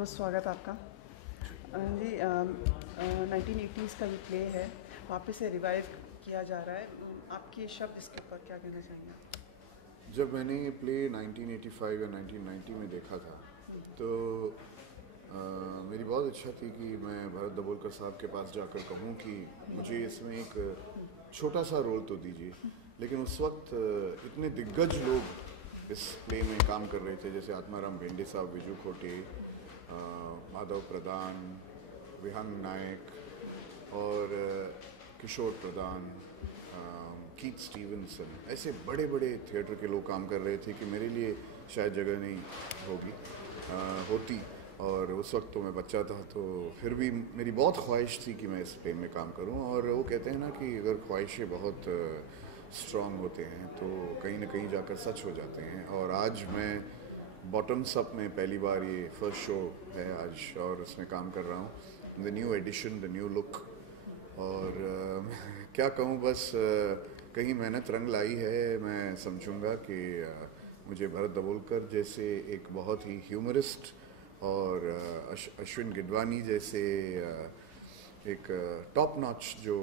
बहुत स्वागत आपका जी। 1980s का ये प्ले है, वापस से रिवाइव किया जा रहा है। आपके शब्द इसके ऊपर क्या कहना चाहेंगे? जब मैंने ये प्ले 1985 या 1990 में देखा था तो मेरी बहुत इच्छा थी कि मैं भरत दाभोलकर साहब के पास जाकर कहूँ कि मुझे इसमें एक छोटा सा रोल तो दीजिए। लेकिन उस वक्त इतने दिग्गज लोग इस प्ले में काम कर रहे थे, जैसे आत्माराम भेंडे साहब, विजू खोटे, माधव प्रधान, विहंग नायक और किशोर प्रधान, कीथ स्टीवनसन, ऐसे बड़े बड़े थिएटर के लोग काम कर रहे थे कि मेरे लिए शायद जगह नहीं होती। और उस वक्त तो मैं बच्चा था, तो फिर भी मेरी बहुत ख्वाहिश थी कि मैं इस प्ले में काम करूं। और वो कहते हैं ना कि अगर ख्वाहिशें बहुत स्ट्रांग होते हैं तो कहीं ना कहीं जाकर सच हो जाते हैं। और आज मैं बॉटम्स अप में पहली बार, ये फर्स्ट शो है आज, और उसमें काम कर रहा हूँ। The new edition, the new look. और क्या कहूँ, बस कहीं मेहनत रंग लाई है। मैं समझूंगा कि मुझे भरत दाभोलकर जैसे एक बहुत ही ह्यूमरिस्ट और अश्विन गिडवानी जैसे एक टॉप नॉच जो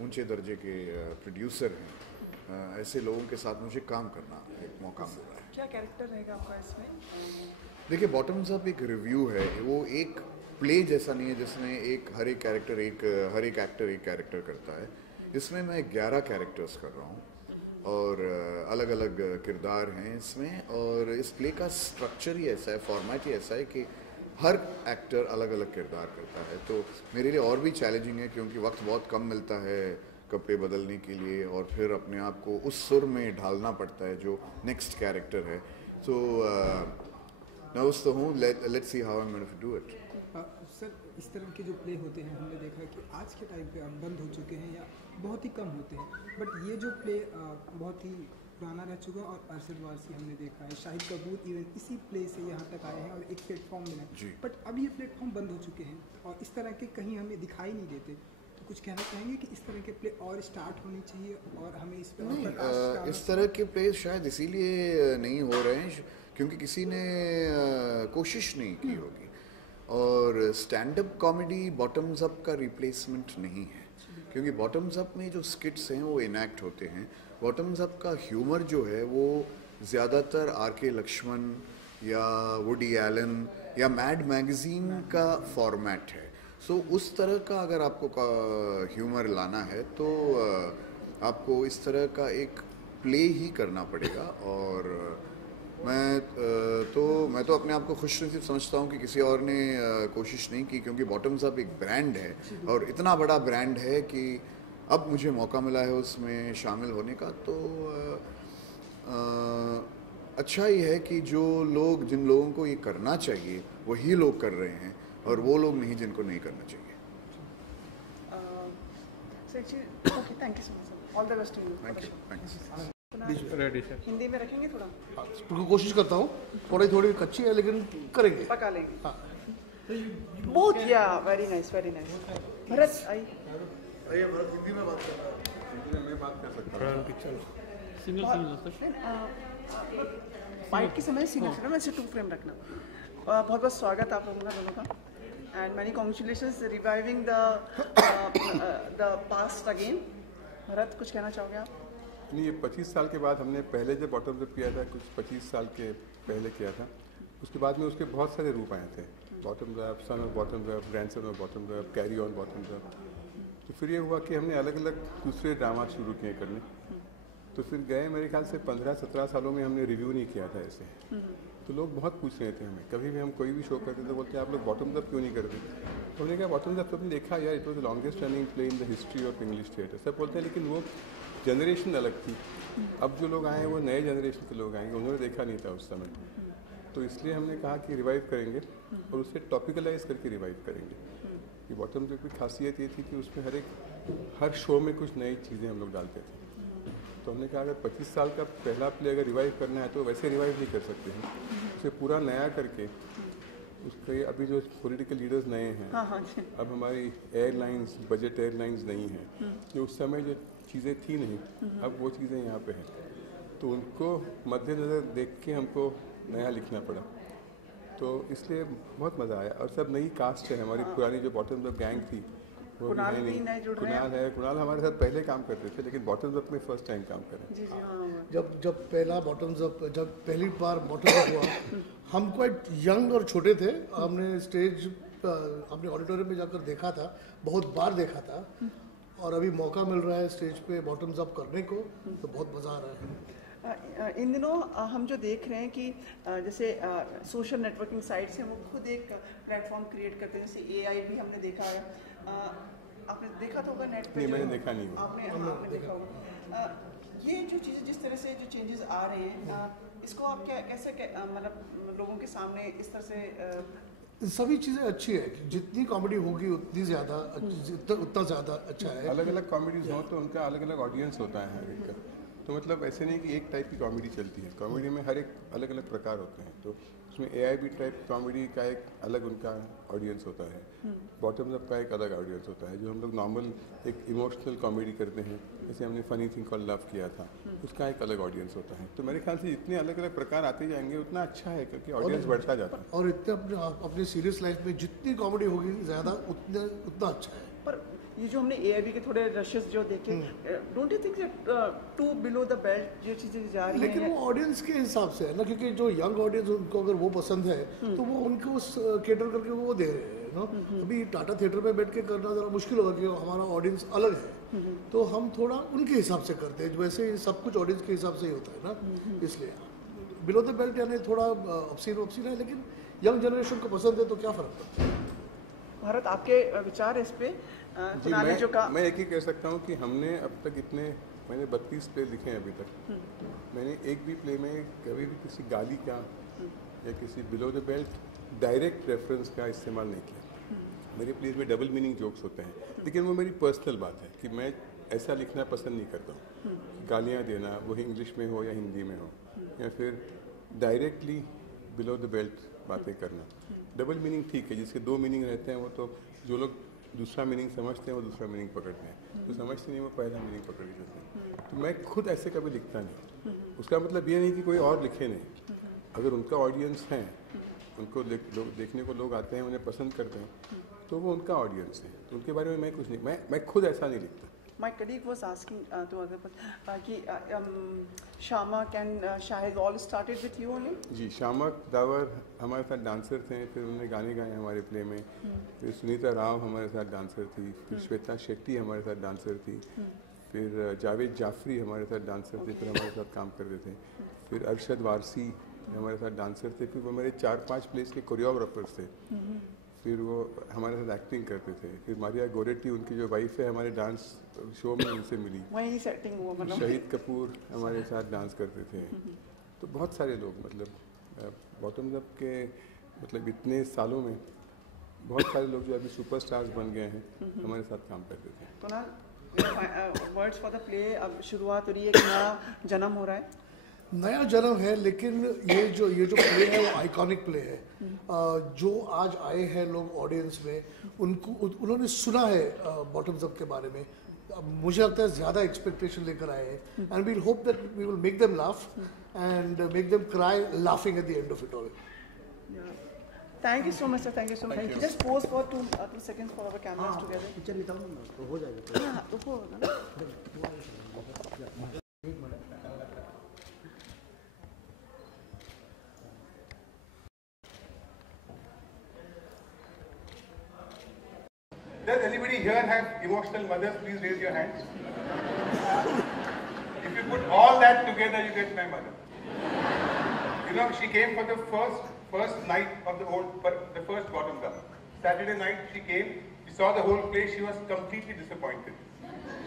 ऊंचे दर्जे के प्रोड्यूसर हैं, ऐसे लोगों के साथ मुझे काम करना एक मौका मिल रहा है। क्या कैरेक्टर रहेगा आपका इसमें? देखिए, बॉटम्स अप एक रिव्यू है, वो एक प्ले जैसा नहीं है जिसमें हर एक एक्टर एक कैरेक्टर करता है। इसमें मैं 11 कैरेक्टर्स कर रहा हूँ और अलग अलग किरदार हैं इसमें। और इस प्ले का स्ट्रक्चर ही ऐसा है, फॉर्मेट ही ऐसा है कि हर एक्टर अलग अलग किरदार करता है। तो मेरे लिए और भी चैलेंजिंग है, क्योंकि वक्त बहुत कम मिलता है कपड़े बदलने के लिए और फिर अपने आप को उस सुर में ढालना पड़ता है जो नेक्स्ट कैरेक्टर है। तो नर्वस तो हूँ, let's see how I am going to do it. Sir, इस तरह के जो प्ले होते हैं हमने देखा कि आज के टाइम पे अब बंद हो चुके हैं या बहुत ही कम होते हैं, बट ये जो प्ले बहुत ही पुराना रह चुका है। और अरशद वारसी हमने देखा है, शाहिद कपूर इवन इसी प्ले से यहाँ तक आए हैं और एक प्लेटफॉर्म मिला, बट अब ये प्लेटफॉर्म बंद हो चुके हैं और इस तरह के कहीं हमें दिखाई नहीं देते। तो कुछ कहना चाहेंगे कि इस तरह के प्ले और स्टार्ट होनी चाहिए और हमें इस पर इस तरह के प्ले शायद इसीलिए नहीं हो रहे हैं क्योंकि किसी ने कोशिश नहीं की होगी। और stand up comedy bottoms up का रिप्लेसमेंट नहीं है, क्योंकि बॉटम्स अप में जो स्किट्स हैं वो इनैक्ट होते हैं। बॉटम्स अप का ह्यूमर जो है वो ज़्यादातर आर.के. लक्ष्मण या वुडी एलन या मैड मैगज़ीन का फॉर्मेट है। सो उस तरह का अगर आपको ह्यूमर लाना है तो आपको इस तरह का एक प्ले ही करना पड़ेगा। और मैं तो अपने आप को खुशनसीब समझता हूँ कि किसी और ने कोशिश नहीं की, क्योंकि बॉटम्स अप एक ब्रांड है और इतना बड़ा ब्रांड है कि अब मुझे मौका मिला है उसमें शामिल होने का। तो अच्छा ही है कि जिन लोगों को ये करना चाहिए वही लोग कर रहे हैं और वो लोग नहीं जिनको नहीं करना चाहिए। Thank you so much, all the best to you. Thank you. Hindi में रखेंगे थोड़ा? हाँ, कोशिश करता हूँ, थोड़ी कच्ची है लेकिन करेंगे, पका लेंगे। हाँ। बहुत या very nice, very nice. Bharat आई, हिंदी में बात कर रहा है, हिंदी में मैं बात कर सकता हूँ। फाइट के समय सिंगल फ्रेम, ऐसे 2 फ्रेम रखना। बहुत बहुत स्वागत आप लोगों का दोनों का, and many congratulations reviving the past again. Bharat, कुछ कहना चाहोगे आप? नहीं, ये 25 साल के बाद हमने पहले जब बॉटम्स अप किया था, कुछ 25 साल के पहले किया था, उसके बाद में उसके बहुत सारे रूप आए थे। Bottoms up, son of bottoms up, grandson of bottoms up, carry on bottoms up. तो फिर ये हुआ कि हमने अलग अलग दूसरे ड्रामा शुरू किए करने। तो फिर गए मेरे ख्याल से 15-17 सालों में हमने रिव्यू नहीं किया था ऐसे। तो लोग बहुत पूछ रहे थे हमें, कभी भी हम कोई भी शो करते थे बोलते आप लोग बॉटम्स अप क्यों नहीं करते। तो हमने कहा बॉटम्स अप तो हमने देखा यार, it was the longest running play in the history of English theatre. सब बोलते हैं लेकिन वो जनरेशन अलग थी। अब जो लोग आए हैं वो नए जनरेशन के लोग आएंगे, उन्होंने देखा नहीं था उस समय। तो इसलिए हमने कहा कि रिवाइव करेंगे और उसे टॉपिकलाइज करके रिवाइव करेंगे। कि बॉटम पे की खासियत ये थी कि उसमें हर शो में कुछ नई चीज़ें हम लोग डालते थे। तो हमने कहा अगर 25 साल का पहला प्ले अगर रिवाइव करना है तो वैसे रिवाइव नहीं कर सकते हैं, उसे पूरा नया करके उसके अभी जो पॉलिटिकल लीडर्स नए हैं, अब हमारी एयरलाइंस बजट एयरलाइंस नहीं है, जो उस समय जो चीज़ें थी नहीं, अब वो चीज़ें यहाँ पे हैं। तो उनको मद्देनज़र देख के हमको नया लिखना पड़ा। तो इसलिए बहुत मज़ा आया। और सब नई कास्ट है, हमारी पुरानी जो बॉटम्स अप गैंग थी वो कुणाल है भी नहीं। नए जुड़ रहे हैं। कुणाल है, कुणाल हमारे साथ पहले काम करते थे लेकिन बॉटम्स अप में फर्स्ट टाइम काम कर रहे हैं। जी जी हाँ। जब पहली बार बॉटम्स अप हुआ हम क्वाइट यंग और छोटे थे। हमने स्टेज अपने ऑडिटोरियम में जाकर देखा था, बहुत बार देखा था, और अभी मौका मिल रहा है स्टेज पे बॉटम्स अप करने को, तो बहुत मज़ा आ रहा है। इन दिनों हम जो देख रहे हैं कि जैसे सोशल नेटवर्किंग साइट्स हैं वो खुद एक प्लेटफॉर्म क्रिएट करते हैं, जैसे AI भी हमने देखा है। आपने देखा तो होगा नेट पे? नहीं, मैंने देखा नहीं है। आपने देखा होगा। ये जो चीज़ें जिस तरह से जो चेंजेस आ रहे हैं, इसको आप कैसे मतलब लोगों के सामने इस तरह से सभी चीज़ें अच्छी है कि जितनी कॉमेडी होगी उतनी ज़्यादा उतना ज़्यादा अच्छा है। अलग अलग कॉमेडीज हों तो उनका अलग अलग ऑडियंस होता है हर एक का। तो मतलब ऐसे नहीं कि एक टाइप की कॉमेडी चलती है, कॉमेडी में हर एक अलग अलग प्रकार होते हैं। तो उसमें AIB टाइप कॉमेडी का एक अलग उनका ऑडियंस होता है, बॉटम्स अप का एक अलग ऑडियंस होता है। जो हम लोग नॉर्मल एक इमोशनल कॉमेडी करते हैं, जैसे हमने फनी थिंग कॉल्ड लव किया था, उसका एक अलग ऑडियंस होता है। तो मेरे ख्याल से जितने अलग अलग प्रकार आते जाएंगे उतना अच्छा है, क्योंकि ऑडियंस बढ़ता जाता है। और इतने अपने सीरियस लाइफ में जितनी कॉमेडी होगी ज़्यादा उतना अच्छा है। पर ये जो हमने AIB के थोड़े रशेस जो देखे, don't you think too below the belt जो चीज़ें जा रही हैं? लेकिन वो ऑडियंस के हिसाब से है ना, क्योंकि जो यंग ऑडियंस उनको अगर वो पसंद है तो वो उनको केटर करके वो दे रहे हैं ना। अभी टाटा थिएटर में बैठ के करना ज़रा मुश्किल होगा कि हमारा ऑडियंस अलग है, तो हम थोड़ा उनके हिसाब से करते हैं। वैसे सब कुछ ऑडियंस के हिसाब से ही होता है ना, इसलिए बिलो द बेल्ट यानी थोड़ा ऑप्शन है, लेकिन यंग जनरेशन को पसंद है तो क्या फ़र्क पड़ता है। भारत, आपके विचार इस पे? जी, मैं एक ही कह सकता हूँ कि हमने अब तक मैंने 32 प्ले लिखे हैं अभी तक। मैंने एक भी प्ले में कभी भी किसी गाली का या किसी below the belt direct reference का इस्तेमाल नहीं किया। मेरे प्लेज में डबल मीनिंग जोक्स होते हैं, लेकिन वो मेरी पर्सनल बात है कि मैं ऐसा लिखना पसंद नहीं करता हूँ। गालियाँ देना, वो इंग्लिश में हो या हिंदी में हो, या फिर डायरेक्टली बिलो द बेल्ट बातें करना। डबल मीनिंग ठीक है, जिसके 2 मीनिंग रहते हैं वो तो जो लोग दूसरा मीनिंग समझते हैं वो दूसरा मीनिंग पकड़ते हैं, जो समझते नहीं वो पहला मीनिंग पकड़ के चलते हैं। तो मैं खुद ऐसे कभी लिखता नहीं। उसका मतलब ये नहीं कि कोई और लिखे नहीं। अगर उनका ऑडियंस है, उनको देखने को लोग आते हैं, उन्हें पसंद करते हैं, तो वो उनका ऑडियंस है। तो उनके बारे में मैं कुछ नहीं, मैं खुद ऐसा नहीं लिखता। My colleague was asking to other कि Shiamak and Shahid all started with you only? जी, शामक दावर हमारे साथ डांसर थे, फिर उन्होंने गाने गाए हमारे प्ले में। फिर सुनीता राव हमारे साथ डांसर थी, फिर श्वेता शेट्टी हमारे साथ डांसर थी, फिर जावेद जाफरी हमारे साथ डांसर थे, फिर हमारे साथ काम करते थे। फिर अरशद वारसी हमारे साथ डांसर थे, फिर वो मेरे 4-5 प्लेस के कोरियोग्राफर्स थे। फिर वो हमारे साथ एक्टिंग करते थे। फिर मारिया गोरेटी, उनकी जो वाइफ है, हमारे डांस शो में उनसे मिली। वही सेटिंग हुआ मतलब। शहीद कपूर हमारे साथ डांस करते थे। तो बहुत सारे लोग, मतलब बॉटम्स अप के मतलब इतने सालों में बहुत सारे लोग जो अभी सुपरस्टार्स बन गए हैं हमारे साथ काम करते थे। Kunal, words for the play, अब शुरुआत हो रही है, एक नया जन्म हो रहा है। नया जन्म है, लेकिन ये जो प्ले है वो आइकॉनिक प्ले है। जो आज आए हैं लोग ऑडियंस में, उन्होंने सुना है बॉटम्स अप के बारे में। मुझे लगता है ज़्यादा एक्सपेक्टेशन लेकर आए हैं, and we hope that we will make them laugh and make them cry laughing at the end of it all. Thank you so much, sir. Thank you so much. Just pause for 2 seconds for our cameras together. Picture निकालो ना, तो हो जाएगा। हाँ, तो वो होगा ना। Does anybody here have emotional mothers? Please raise your hands. If you put all that together, you get my mother. You know, she came for the first night of the first bottom up. Saturday night she came, she saw the whole play, she was completely disappointed.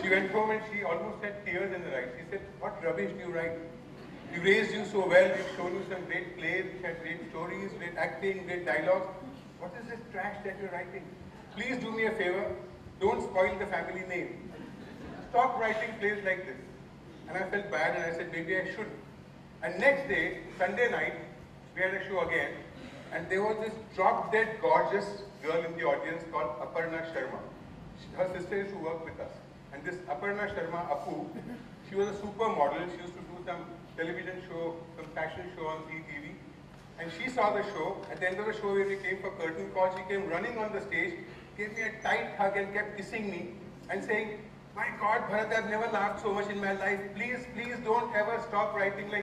She went home and she almost had tears in her eyes. She said, "What rubbish do you write? We raised you so well, we've shown you some great plays, we had great stories, great acting, great dialogues. What is this trash that you're writing? Please do me a favor, don't spoil the family name. Stop writing plays like this." And I felt bad and I said, maybe I should. And next day, Sunday night, we had a show again, and there was this drop-dead gorgeous girl in the audience called Aparna Sharma. Her sister used to work with us. And this Aparna Sharma, Apu, she was a supermodel. She used to do some television show, some fashion show on ZTV. And she saw the show. At the end of the show, when we came for curtain call, she came running on the stage, gave me a tight hug and kept kissing me and saying, "My God, Bharat, I've never laughed so much in my life. Please, please don't ever stop writing like."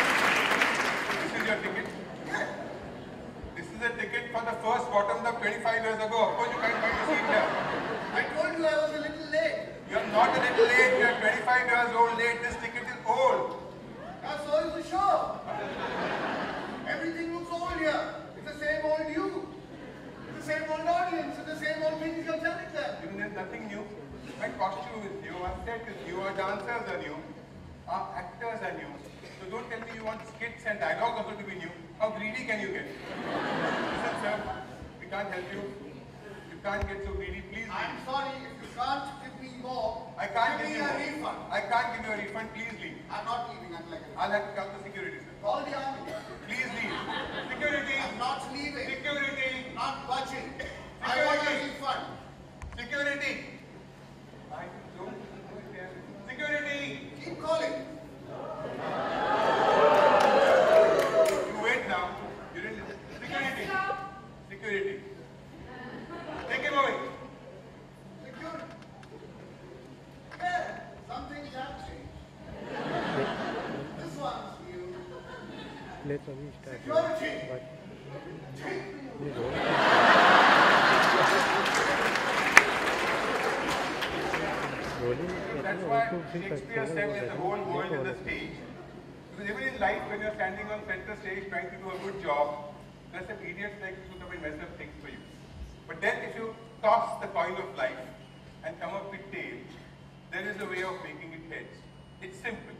This is your ticket. This is a ticket for the first bottom up 25 years ago. Of course, you can't find a seat here. I told you I was a little late. You're not a little late. You're 25 years old late. This ticket is old. Now so is the show. Everything looks old here. It's the same old you. It's the same old audience. It's the same old things you're telling them. Even there's nothing new. My costume is new. Our set is new. Our dancers are new. Our actors are new. So don't tell me you want skits and dialogue also to be new. How greedy can you get? Listen, sir. We can't help you. You can't get so greedy. Please leave. I'm sorry if you can't give me more. I can't give give me you a more. refund. I can't give you a refund. Please leave. I'm not leaving until I get I'll have to call the security, sir. Call the army. Please leave. Security. I'm not leaving. Security. Not budging. I want a refund. Security. I don't understand. Security. Keep calling. You wait now. You didn't listen. Security. Security. Take him away. Security. Yeah, some things have changed. This one's new. Security. Take me away. That's why Shakespeare said that the whole world is a stage. Because even in life, when you're standing on center stage trying to do a good job, there's some idiots like you who come and mess up things for you. But then if you toss the coin of life and come up with tails, there is a way of making it heads. It's simple.